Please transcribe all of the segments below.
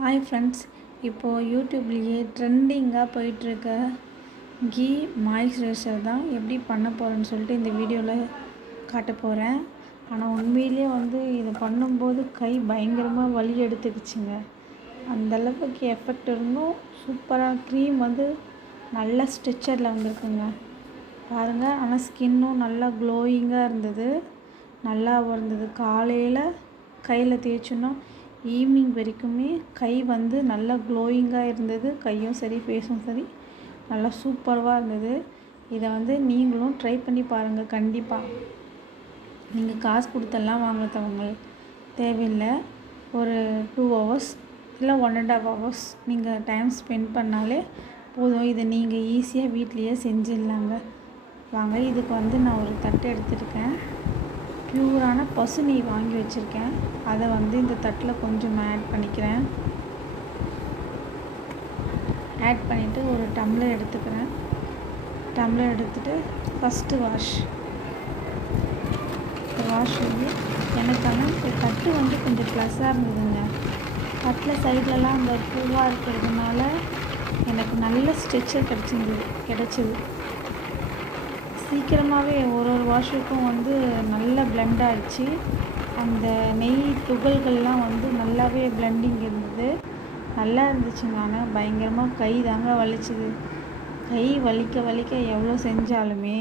Hi friends, இப்போது யூடியூப்லேயே ட்ரெண்டிங்காக போயிட்டுருக்க கீ மாய்ஸ்சரைசர் தான் எப்படி பண்ண போகிறேன்னு சொல்லிட்டு இந்த வீடியோவில் காட்ட போகிறேன். ஆனால் உண்மையிலே இதை பண்ணும்போது கை பயங்கரமாக வலி எடுத்துக்கிச்சுங்க. அந்தளவுக்கு எஃபெக்ட் இருந்தும் சூப்பராக க்ரீம் நல்ல ஸ்ட்ரெச்சரில் வந்திருக்குங்க பாருங்கள். ஆனால் ஸ்கின்னும் நல்லா க்ளோயிங்காக இருந்தது, நல்லாவும் இருந்தது. காலையில் கையில் தேய்ச்சோன்னா ஈவினிங் வரைக்குமே கை நல்லா க்ளோயிங்காக இருந்தது. கையும் சரி, ஃபேஸும் சரி நல்லா சூப்பராக இருந்தது. இதை நீங்களும் ட்ரை பண்ணி பாருங்கள். கண்டிப்பாக நீங்கள் காசு கொடுத்தெல்லாம் வாங்குறவங்க தேவையில்லை. ஒரு 2 ஹவர்ஸ் இல்லை 1.5 ஹவர்ஸ் நீங்கள் டைம் ஸ்பெண்ட் பண்ணாலே போதும். இதை நீங்கள் ஈஸியாக வீட்லேயே செஞ்சிடலாங்க. வாங்க, இதுக்கு நான் ஒரு தட்டு எடுத்துருக்கேன். பியூரான பசு நெய் வாங்கி வச்சுருக்கேன். அதை இந்த தட்டில் கொஞ்சம் ஆட் பண்ணிக்கிறேன். ஆட் பண்ணிவிட்டு ஒரு டம்ளர் எடுத்துக்கிறேன். டம்ளர் எடுத்துகிட்டு ஃபஸ்ட்டு வாஷ் பண்ணி எனக்கு தட்டு கொஞ்சம் ப்ளஸ்ஸாக இருந்ததுங்க. தட்டில் சைட்லலாம் அந்த பூவாக இருக்கிறதுனால எனக்கு நல்ல ஸ்ட்ரெச்சர் கிடச்சிது. சீக்கிரமாகவே ஒரு வாஷுக்கும் நல்ல பிளெண்ட் ஆகிடுச்சு. அந்த நெய் துகள்கள்லாம் நல்லாவே பிளெண்டிங் இருந்தது, நல்லா இருந்துச்சுங்க. ஆனால் பயங்கரமாக கை தாங்க வலிச்சுது. கை வலிக்க எவ்வளோ செஞ்சாலுமே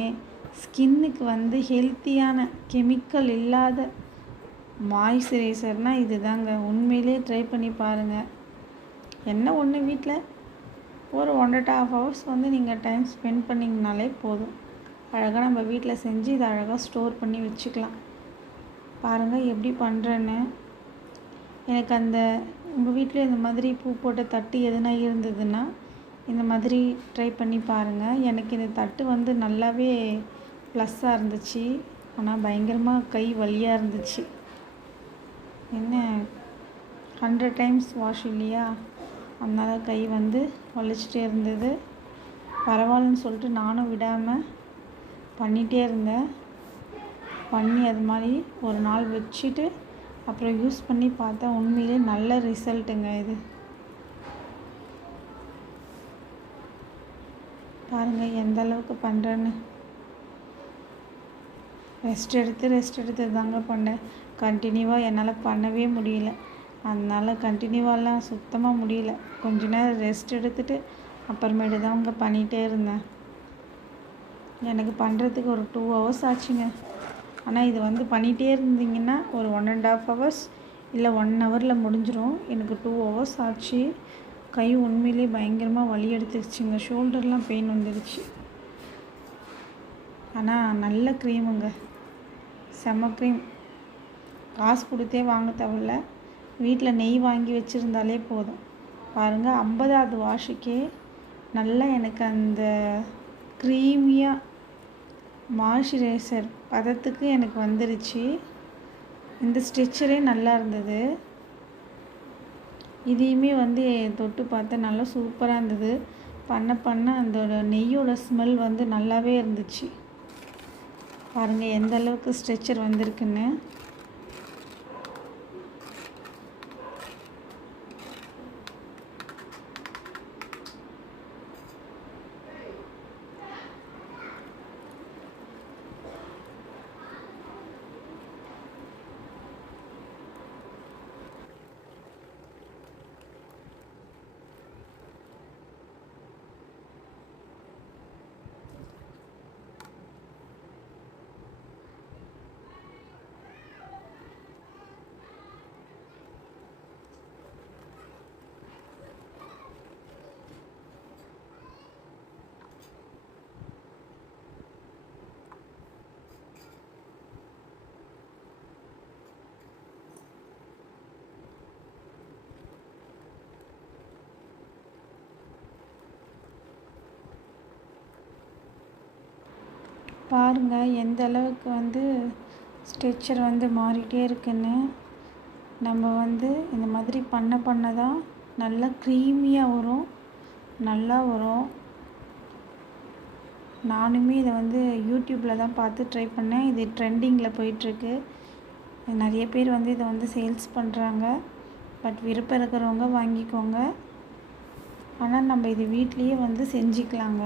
ஸ்கின்னுக்கு ஹெல்த்தியான கெமிக்கல் இல்லாத மாய்ஸ்சரைசர்னால் இது தாங்க. உண்மையிலே ட்ரை பண்ணி பாருங்கள். என்ன ஒன்று, வீட்டில் ஒரு 1.5 ஹவர்ஸ் நீங்கள் டைம் ஸ்பெண்ட் பண்ணிங்கனாலே போதும். அழகாக நம்ம வீட்டில் செஞ்சு இதை அழகாக ஸ்டோர் பண்ணி வச்சுக்கலாம். பாருங்கள் எப்படி பண்ணுறேன்னு. எனக்கு உங்கள் வீட்டில் இந்த மாதிரி பூ போட்ட தட்டு எதுனா இருந்ததுன்னா இந்த மாதிரி ட்ரை பண்ணி பாருங்கள். எனக்கு இந்த தட்டு நல்லாவே ப்ளஸ்ஸாக இருந்துச்சு. ஆனால் பயங்கரமாக கை வலியாக இருந்துச்சு. என்ன 100 டைம்ஸ் வாஷ் இல்லையா, அதனால் கை வலிச்சிட்டே இருந்தது. பரவாயில்லன்னு சொல்லிட்டு நானும் விடாமல் பண்ணிகிட்டே இருந்தேன். பண்ணி அது மாதிரி ஒரு நாள் வச்சுட்டு அப்புறம் யூஸ் பண்ணி பார்த்தா உண்மையிலே நல்ல ரிசல்ட்டுங்க. இது பாருங்கள் எந்த அளவுக்கு பண்ணுறேன்னு. ரெஸ்ட் எடுத்து தாங்க பண்ணேன். கண்டினியூவாக என்னால் பண்ணவே முடியல. அதனால் கண்டினியூவாலாம் சுத்தமாக முடியல. கொஞ்ச நேரம் ரெஸ்ட் எடுத்துகிட்டு அப்புறமேட்டு தான் பண்ணிகிட்டே இருந்தேன். எனக்கு பண்ணுறதுக்கு ஒரு 2 ஹவர்ஸ் ஆச்சுங்க. ஆனால் இது பண்ணிகிட்டே இருந்தீங்கன்னா ஒரு 1.5 ஹவர்ஸ் இல்லை 1 ஹவரில் முடிஞ்சிடும். எனக்கு 2 ஹவர்ஸ் ஆச்சு. கை உண்மையிலே பயங்கரமாக வலி எடுத்துருச்சுங்க. ஷோல்டர்லாம் பெயின் வந்துடுச்சு. ஆனால் நல்ல க்ரீமுங்க, செம்ம க்ரீம். காசு கொடுத்தே வாங்க தேவையில்ல, வீட்டில் நெய் வாங்கி வச்சுருந்தாலே போதும். பாருங்கள், 50வது வாஷுக்கே நல்லா எனக்கு அந்த க்ரீமியாக மாய்ஸ்சரைசர் பதத்துக்கு எனக்கு வந்துருச்சு. இந்த ஸ்ட்ரெச்சரே நல்லா இருந்தது. இதையுமே தொட்டு பார்த்தா நல்லா சூப்பராக இருந்தது. பண்ண அந்த நெய்யோட ஸ்மெல் நல்லாவே இருந்துச்சு. பாருங்கள் எந்த அளவுக்கு ஸ்ட்ரெச்சர் வந்திருக்குன்னு. பாருங்கள் எந்த அளவுக்கு ஸ்ட்ரெச்சர் மாறிட்டே இருக்குன்னு. நம்ம இந்த மாதிரி பண்ண தான் நல்லா க்ரீமியாக வரும், நல்லா வரும். நானுமே இதை யூடியூப்பில் தான் பார்த்து ட்ரை பண்ணேன். இது ட்ரெண்டிங்கில் போயிட்டுருக்கு. நிறைய பேர் இதை சேல்ஸ் பண்ணுறாங்க. பட் விருப்பம் இருக்கிறவங்க வாங்கிக்கோங்க. ஆனால் நம்ம இது வீட்லேயே வந்து செஞ்சுக்கலாங்க.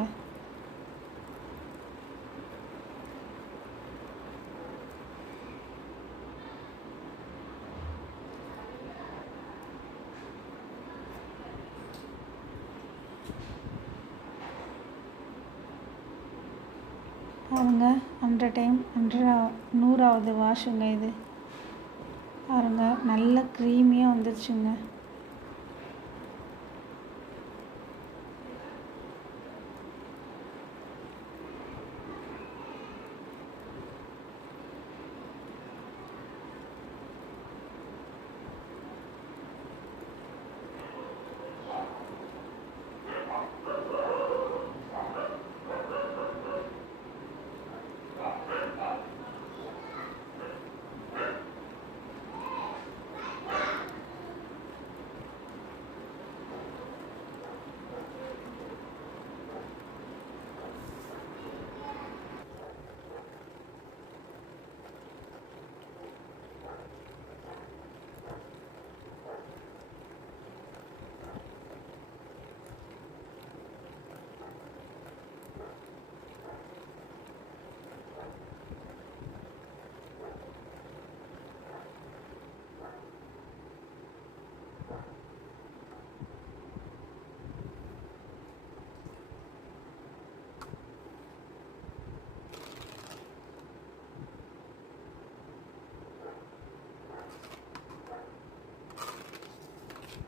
பாருங்கள் 100 டைம் 100வது வாஷுங்க இது. பாருங்கள் நல்ல க்ரீமியாக வந்துருச்சுங்க.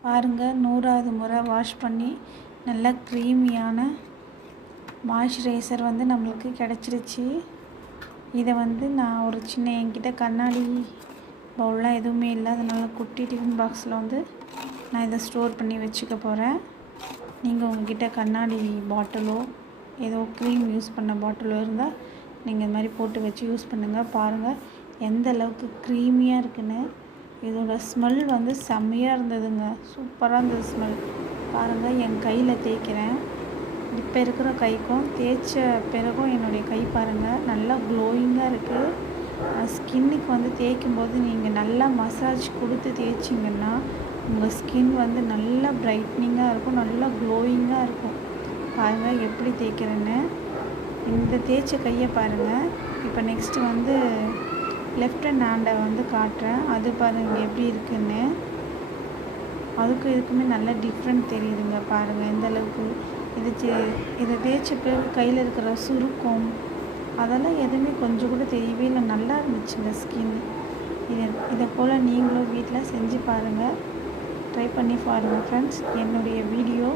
பாருங்கள் 100வது முறை வாஷ் பண்ணி நல்லா க்ரீமியான மாய்ஸ்சரைசர் வந்து நம்மளுக்கு கிடச்சிருச்சு. இதை வந்து நான் ஒரு சின்ன என்கிட்ட கண்ணாடி பவுல்லாம் எதுவுமே இல்லை, அதனால் குட்டி டிஃபன் பாக்ஸில் வந்து நான் இதை ஸ்டோர் பண்ணி வச்சுக்க போகிறேன். நீங்கள் உங்கள்கிட்ட கண்ணாடி பாட்டிலோ ஏதோ க்ரீம் யூஸ் பண்ண பாட்டிலோ இருந்தால் நீங்கள் இது மாதிரி போட்டு வச்சு யூஸ் பண்ணுங்கள். பாருங்கள் எந்த அளவுக்கு க்ரீமியாக இருக்குன்னு. இதோட ஸ்மெல் வந்து செம்மையாக இருந்ததுங்க, சூப்பராக இருந்தது ஸ்மெல். பாருங்கள் என் கையில் தேய்க்கிறேன். இப்போ இருக்கிற கைக்கும் தேய்ச்ச பிறகும் என்னுடைய கை பாருங்கள் நல்லா க்ளோயிங்காக இருக்குது. ஸ்கின்னுக்கு வந்து தேய்க்கும் போது நீங்கள் நல்லா மசாஜ் கொடுத்து தேய்ச்சிங்கன்னா உங்கள் ஸ்கின் வந்து நல்லா ப்ரைட்னிங்காக இருக்கும், நல்லா க்ளோயிங்காக இருக்கும். பாருங்கள் எப்படி தேய்க்கிறேன்னு. இந்த தேய்ச்ச கையை பாருங்கள். இப்போ நெக்ஸ்ட்டு வந்து லெஃப்ட் ஹேண்டை வந்து காட்டுறேன், அது பாருங்கள் எப்படி இருக்குன்னு. அதுக்கும் இதுக்குமே நல்லா டிஃப்ரெண்ட் தெரியுதுங்க. பாருங்கள் எந்த அளவுக்கு இதை தேய்ச்ச பிறகு கையில் இருக்கிற சுருக்கம் அதெல்லாம் எதுவுமே கொஞ்சம் கூட தெரியவே இல்லை, நல்லா இருந்துச்சுங்க ஸ்கின். இதை போல் நீங்களும் வீட்டில் செஞ்சு பாருங்கள், ட்ரை பண்ணி பாருங்கள் ஃப்ரெண்ட்ஸ். என்னுடைய வீடியோ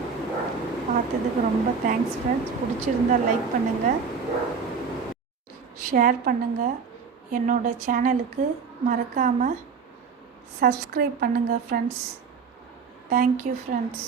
பார்த்ததுக்கு ரொம்ப தேங்க்ஸ் ஃப்ரெண்ட்ஸ். பிடிச்சிருந்தால் லைக் பண்ணுங்கள், ஷேர் பண்ணுங்கள். என்னோட சேனலுக்கு மறக்காமல் சப்ஸ்கிரைப் பண்ணுங்கள் ஃப்ரெண்ட்ஸ். Thank you friends.